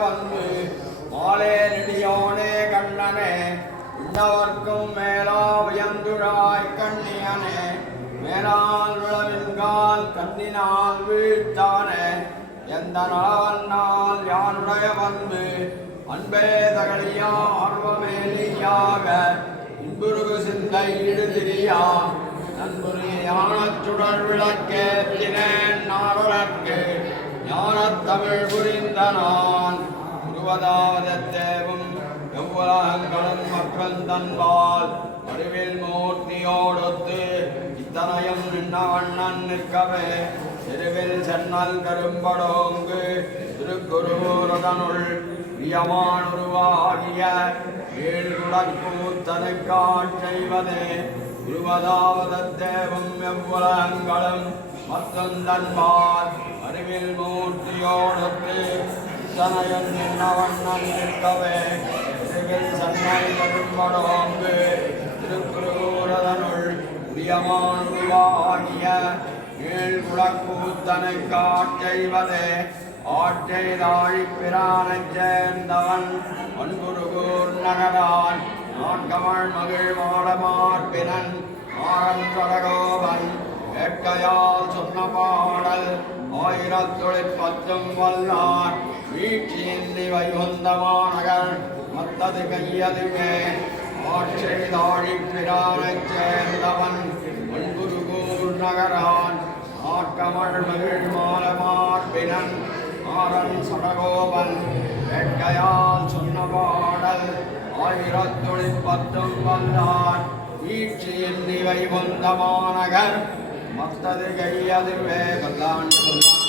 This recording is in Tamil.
வந்து மாலே நெடியோனே கண்ணனே உண்டவர்க்கும் மேலா உயர்ந்துழாய் கண்ணியனே மேலால் விளவின்கால் கண்ணினால் வீழ்த்தானே எந்த நலவன்னால் யானுடைய வந்து அன்பே தகழியா ஆர்வமேலியாக இன்புருகு சிந்தை இடுதிரியா நண்புரி ஞானச்சுடர் விளக்கேற்றினேன் நாரலர்க்கு ஞானத்தமிழ் புரிந்த நான் உருவதாவதத்தேவும் எவ்வுலகங்களும் மக்கள் தன்பால் அறிவில் மூர்த்தியோடொத்து இத்தனையும் நின்ன வண்ணன் நிற்கவே திருவில் சென்னல் கரும்படோங்கு திருக்குருவருடனுள் வியமான் உருவாகிய ஏழ்குடற்கூத்தனை காட்செய்வதே உருவதாவதத்தேவும் எவ்வுலகங்களும் மக்கள் தன்பால் அறிவில் மூர்த்தியோடொத்து இத்தனையும் நின்ன வண்ணன் நிற்கவே திருவில் சென்னல் கரும்படோங்கு திருக்குருவருடனுள் வியமான் உருவாகிய ஏழ்குடற்கூத்தனை காட்செய்வதே ஆற்றைதாழி பிரானைச் சேர்ந்தவன் ஒன்புருகூர் நகரான் நான்கமள் மகிழ் மாடமார்பினன் மாறன் தொடகோவன் வேட்கையால் சொன்ன பாடல் 1010 வல்லார் வீழ்ச்சியின்றி வைகுந்த மாநகர் மத்தது கையதுவே ஆற்றைதாழி பிரானைச் சேர்ந்தவன் ஒன்புருகூர் நகரான் நான்கமள் மகிழ் மாடமார்பினன் மாறன் சடகோபன் வேட்கையால் சொன்ன பாடல் 1010 வல்லார் வீழ்ச்சியின்றி வைகுந்த மாநகர் மத்தது கையதுவே கல்லாண்டு